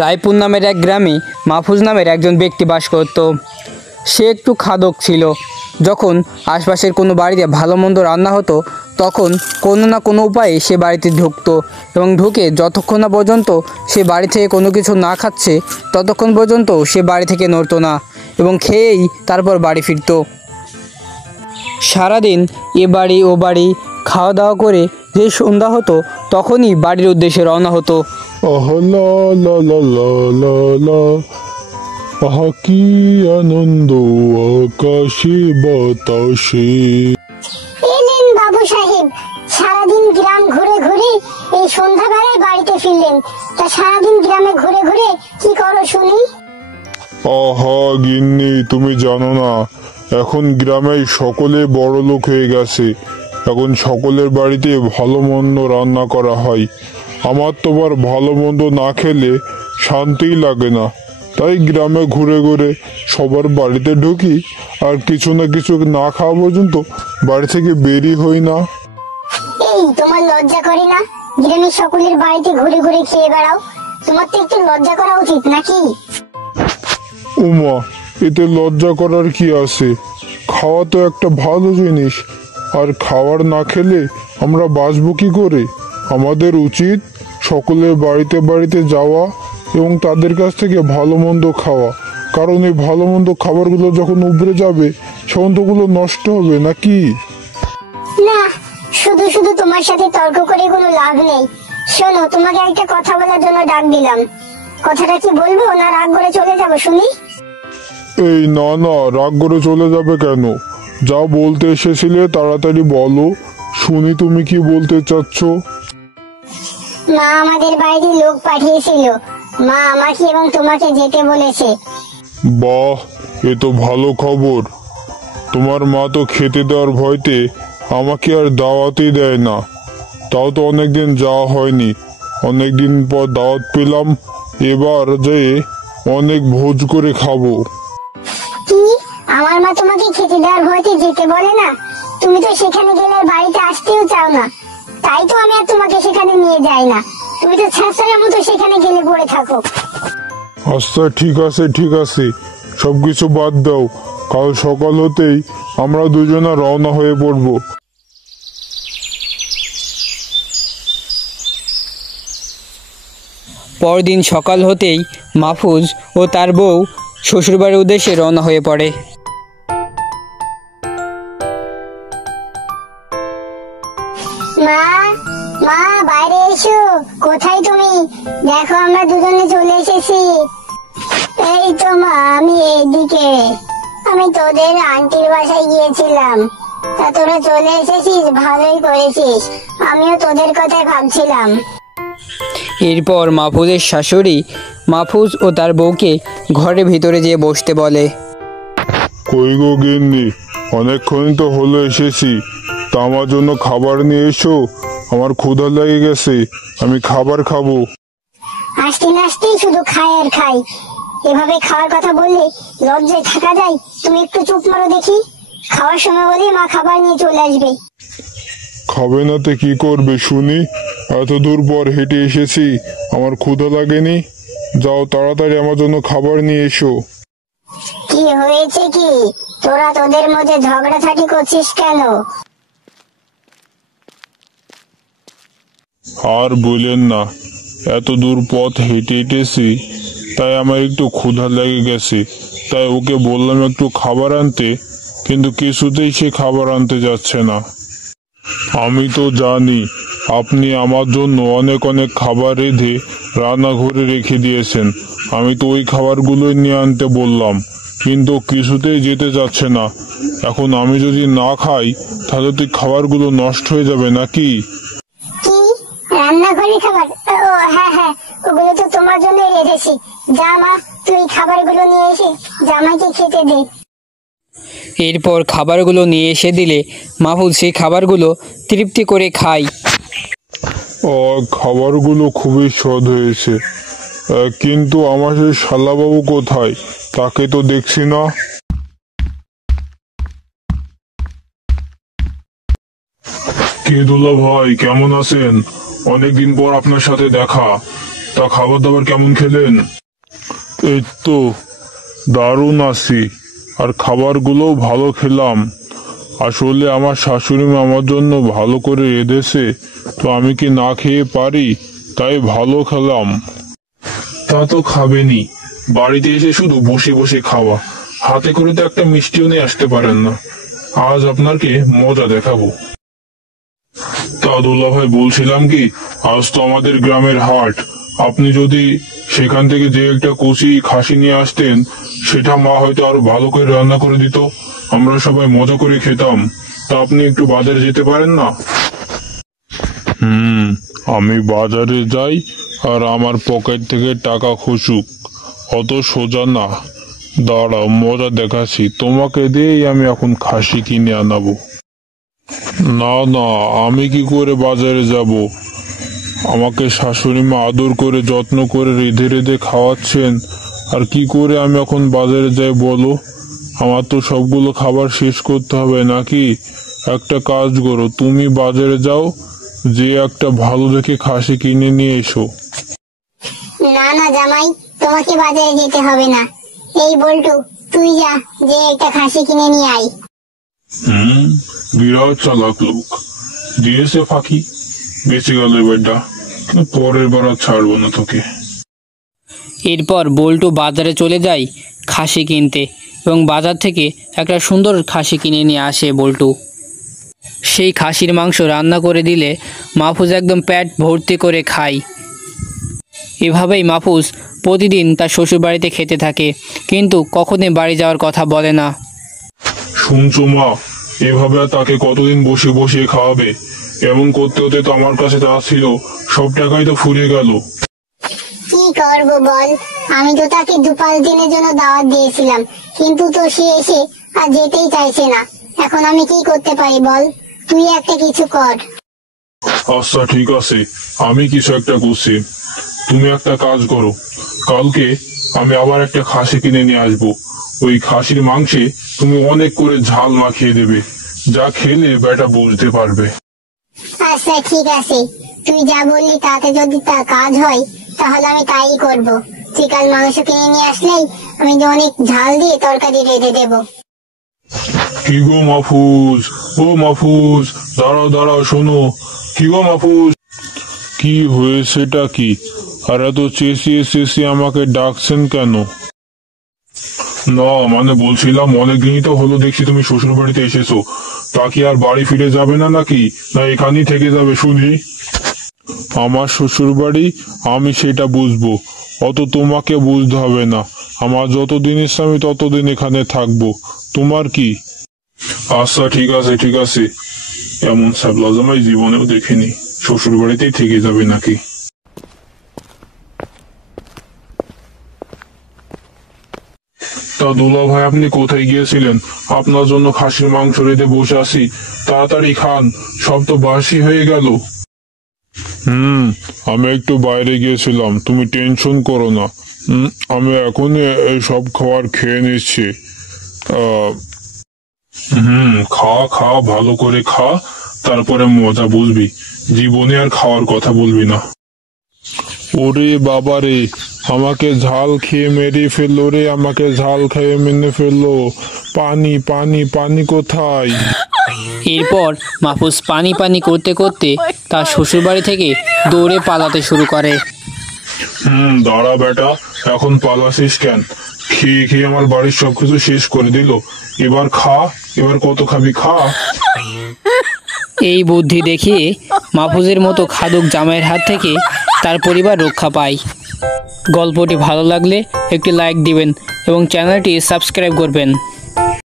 রায়পুর নামের এক গ্রামে মাহফুজ নামের একজন ব্যক্তি বাস করত। সে একটু খাদক ছিল। যখন আশপাশের কোনো বাড়িতে ভালো মন্দ রান্না হতো তখন কোনো না কোনো উপায়ে সে বাড়িতে ঢুকতো এবং ঢুকে যতক্ষণ না পর্যন্ত সে বাড়ি থেকে কোনো কিছু না খাচ্ছে ততক্ষণ পর্যন্ত সে বাড়ি থেকে নড়তো না এবং খেয়েই তারপর বাড়ি ফিরত। সারাদিন এ বাড়ি ও বাড়ি খাওয়া দাওয়া করে যে সন্ধ্যা হতো তখনই বাড়ির উদ্দেশ্যে রওনা হতো। লা লা লা লা লা লা, আহা কি আনন্দ আকাশে বাতাসে। এলেন বাবু সাহেব, সারাদিন গ্রাম ঘুরে ঘুরে এই সন্ধ্যাবেলায় বাড়িতে ফিরলেন। তা সারাদিন গ্রামে ঘুরে ঘুরে কি করো শুনি? আহা গিন্নি, তুমি জানো না, এখন গ্রামে সকলে বড় লোক হয়ে গেছে। এখন সকলের বাড়িতে ভালো মন্দ রান্না করা হয়। আমার তো আবার ভালো মন্দ না খেলে শান্তিই লাগে না। তাই গ্রামে ঘুরে ঘুরে সবার বাড়িতে ঢুকি আর কিছু না কিছু না খাওয়া পর্যন্ত বাড়ি থেকে বেরই হই না। এই তোমার লজ্জা করে না? গ্রামের সকলের বাড়িতে ঘুরে ঘুরে খেয়ে বেড়াও। তোমার তো একটু লজ্জা করা উচিত নাকি? উমা, এতে লজ্জা করার কি আছে? খাওয়া তো একটা ভালো জিনিস, আর খাবার না খেলে আমরা বাঁচবো কি করে? আমাদের উচিত সকলের বাড়িতে বাড়িতে যাওয়া এবং তাদের কাছ থেকে ভালো মন্দ খাওয়া, কারণ এই ভালো মন্দ খাবারগুলো যখন উবড়ে যাবে তখন তো ওগুলো নষ্ট হবে নাকি? না, শুধু শুধু তোমার সাথে তর্ক করে কোনো লাভ নেই। শোনো, তোমাকে একটা কথা বলার জন্য ডাক দিলাম। কথাটা কি বলবো না রাগ করে চলে যাবো শুনি? এই না না, রাগ করে চলে যাবে কেন? যা বলতে এসেছিলে তাড়াতাড়ি বলো, শুনি তুমি কি বলতে চাচ্ছ। মা আমাদের বাড়িতে লোক পাঠিয়েছিল। মা আমাকে এবং তোমাকে যেতে বলেছে। বাহ, এ তো ভালো খবর। তোমার মা তো খেতে দেওয়ার ভয়তে আমাকে আর দাওয়াতই দেয় না। তাও তো অনেকদিন যাওয়া হয়নি, অনেকদিন পর দাওয়াত পেলাম। এবার যে অনেক ভোজ করে খাবো। কি? আমার মা তোমাকে খেতে দেওয়ার ভয়তে যেতে বলে না? তুমি তো সেখানে গেলে বাড়িতে আসতেও চাও না। তাই তো আমি আর তোমাকে সেখানে নিয়ে যাই না। তুমি তো ছাড়ছাড়ার মতো সেখানে গেলে পড়ে থাকো। আচ্ছা ঠিক আছে ঠিক আছে, সবকিছু বাদ দাও। কাল সকাল হতেই আমরা দুজনা রওনা হয়ে পড়বো। পরদিন সকাল হতেই মাহফুজ ও তার বউ শ্বশুরবাড়ির উদ্দেশ্যে রওনা হয়ে পড়ে। মা, মা বাইরে এসো। কোথায় তুমি? দেখো আমরা দুজনে চলে এসেছি। এই তো মা, আমি এইদিকে। আমি তোদের আন্টির বাসায় গিয়েছিলাম। তা তোরা চলে এসেছিস, ভালোই করেছিস। আমিও তোদের কথাই ভাবছিলাম। এরপর মাহফুজের শাশুড়ি মাহফুজ ও তার বউকে ঘরের ভিতরে যেয়ে বসতে বলে। কই গো গিন্নি, অনেকক্ষণ তো হলো এসেছি, তা আমার জন্য খাবার নিয়ে এসো। আমার ক্ষুধা লেগে গেছে, আমি খাবার খাবো। আসতে না আসতেই শুধু খাই আর খাই। এভাবে খাওয়ার কথা বললে লজ্জায় থাকা যায়? তুমি একটু চুপ মারো দেখি। খাওয়ার সময় বলে মা খাবার নিয়ে চলে আসবে। খাবে না তো কি করবে শুনি? এত দূর পর হেঁটে এসেছি, আমার ক্ষুধা লাগেনি? যাও তাড়াতাড়ি আমার জন্য খাবার নিয়ে এসো। কি হয়েছে কি? তোরা তোদের মধ্যে ঝগড়াঝাটি করছিস কেন? আর বলেন না, এত দূর পথ হেঁটে হেঁটেছি, তাই আমার একটু ক্ষুধা লেগে গেছে। তাই ওকে বললাম একটু খাবার আনতে, কিন্তু কিছুতেই সে খাবার আনতে যাচ্ছে না। আমি তো জানি আপনি আমার জন্য অনেক অনেক খাবার রেঁধে রান্নাঘরে রেখে দিয়েছেন। আমি তো ওই খাবারগুলোই নিয়ে আনতে বললাম, কিন্তু কিছুতেই যেতে চাচ্ছে না। এখন আমি যদি না খাই তাহলে তো খাবারগুলো নষ্ট হয়ে যাবে নাকি? কি রান্নাঘরে খাবার? ও হ্যাঁ হ্যাঁ, ওগুলো তো তোমার জন্য রেখেছি। যা মা, তুই খাবারগুলো নিয়ে এসে জামাইকে খেতে দে। এরপর খাবারগুলো নিয়ে এসে দিলে মাহফুজ সেই খাবারগুলো তৃপ্তি করে খায়। খাবারগুলো খুবই স্বাদ হয়েছে, কিন্তু আমার সেই শালাবাবু কোথায়? তাকে তো দেখছি না। কে দুলা ভাই, কেমন আছেন? অনেকদিন পর আপনার সাথে দেখা। তা খাবার দাবার কেমন খেলেন? এই তো দারুণ আছি, আর খাবারগুলোও ভালো খেলাম। আসলে আমার শাশুড়ি মা আমার জন্য ভালো করে রেঁধেছে, তো আমি কি না খেয়ে পারি? তাই ভালো খেলাম। তা তো খাবেনি, বাড়িতে এসে শুধু বসে বসে খাওয়া, হাতে করে তো একটা মিষ্টিও নিয়ে আসতে পারেন না। আজ আপনাকে মজা দেখাবো। তা দুলা ভাই, বলছিলাম কি, আজ তো আমাদের গ্রামের হাট। আপনি যদি সেখান থেকে যে একটা কচি খাসি নিয়ে আসতেন, সেটা মা হয়তো আরো ভালো করে রান্না করে দিত, আমরা সবাই মজা করে খেতাম। তা আপনি একটু বাজারে যেতে পারেন না? আমি বাজারে যাই আর আমার পকেট থেকে টাকা খসুক, অত সোজা না। দাঁড়াও, মজা দেখাচ্ছি তোমাকে দিয়েই আমি এখন খাসি কিনে আনাবো। না না, আমি কি করে বাজারে যাব? আমাকে শাশুড়ি মা আদর করে যত্ন করে রেঁধে রেঁধে খাওয়াচ্ছেন, আর কি করে আমি এখন বাজারে যাই বলো? আমার তো সবগুলো খাবার শেষ করতে হবে নাকি? একটা কাজ করো, তুমি বাজারে যাও, যে একটা ভালো দেখে খাসি কিনে নিয়ে এসো। না না জামাই, তোমাকে বাজারে যেতে হবে না। এই বল্টু, তুই যা, যে একটা খাসি কিনে নিয়ে আয়। বিরাট চালাক লোক, দিয়েছে ফাঁকি, বেঁচে গেল এবারটা। পরের বার আর ছাড়বো না তোকে। এরপর বল্টু বাজারে চলে যায় খাসি কিনতে, এবং বাজার থেকে একটা সুন্দর খাসি কিনে নিয়ে আসে বল্টু। সেই খাসির মাংস রান্না করে দিলে মাহফুজ একদম পেট ভর্তি করে খায়। এভাবেই মাহফুজ প্রতিদিন তার শ্বশুরবাড়িতে খেতে থাকে, কিন্তু কখনোই বাড়ি যাওয়ার কথা বলে না। শুনছো মা, এভাবে আর তাকে কতদিন বসে বসে খাওয়াবে? এমন করতে হতে তো আমার কাছে যা ছিল সব টাকাই তো ফুরিয়ে গেল। কি করব বল, আমি তো তাকে 2-5 দিনের জন্য দাওয়াত দিয়েছিলাম, কিন্তু তো সে এসে আর যেতেই চাইছে না। এখন আমি কি করতে পারি বল, তুই একটা কিছু কর। আচ্ছা ঠিক আছে, আমি কিছু একটা করছি। তুমি একটা কাজ করো, কালকে আমি আবার একটা খাসি কিনে নিয়ে আসবো। ওই খাসির মাংসে তুমি অনেক করে ঝাল মাখিয়ে দেবে, যা খেলে বেটা বুঝতে পারবে। আচ্ছা ঠিক আছে, তুই যা বললি তাতে যদি তা কাজ হয় তাহলে আমি তাই করব। তুই কাল মাংস কিনে নিয়ে আসলেই আমি অনেক ঝাল দিয়ে তরকারি রেঁধে দেবো। কি গো মাহফুজ, ও মাহফুজ, দাঁড়াও দাঁড়াও, শোনো। কি গো মাহফুজ, কি হয়েছেটা কি? আর এত চেঁচিয়ে চেঁচিয়ে আমাকে ডাকছেন কেন? না মানে বলছিলাম, অনেকদিনই তো হলো দেখছি তুমি শ্বশুর বাড়িতে এসেছো, তা কি আর বাড়ি ফিরে যাবে না নাকি, না এখানেই থেকে যাবে শুনি? আমার শ্বশুর বাড়ি, আমি সেটা বুঝবো, অত তোমাকে বুঝতে হবে না। আমার যতদিন ইচ্ছা আমি ততদিন এখানে থাকবো, তোমার কি? আচ্ছা ঠিক আছে ঠিক আছে, এমন সাবলা জামাই জীবনেও দেখিনি, শ্বশুর বাড়িতেই থেকে যাবে নাকি? তা দুলা ভাই, আপনি কোথায় গিয়েছিলেন? আপনার জন্য খাসির মাংস রেঁধে বসে আছি, তাড়াতাড়ি খান, সব তো বাসি হয়ে গেল। আমি একটু বাইরে গিয়েছিলাম, তুমি টেনশন করো না। আমি এখনই এই সব খাবার খেয়ে নিচ্ছি। খা খা, ভালো করে খা, তারপরে মজা বুঝবি, জীবনে আর খাওয়ার কথা বলবি না। ওরে বাবা রে, আমাকে ঝাল খেয়ে মেরে ফেললো রে, আমাকে ঝাল খেয়ে মেরে ফেললো। পানি পানি পানি কোথায়? এরপর মাহফুজ পানি পানি করতে করতে তার শ্বশুরবাড়ি থেকে দৌড়ে পালাতে শুরু করে। দাঁড়া বেটা, এখন পালাসিস কেন? খেয়ে খেয়ে আমার বাড়ির সবকিছু শেষ করে দিল, এবার খা, এবার কত খাবি খা। এই বুদ্ধি দেখিয়ে মাহফুজের মতো খাদক জামাইয়ের হাত থেকে তার পরিবার রক্ষা পায়। গল্পটি ভালো লাগলে একটি লাইক দিবেন এবং চ্যানেলটি সাবস্ক্রাইব করবেন।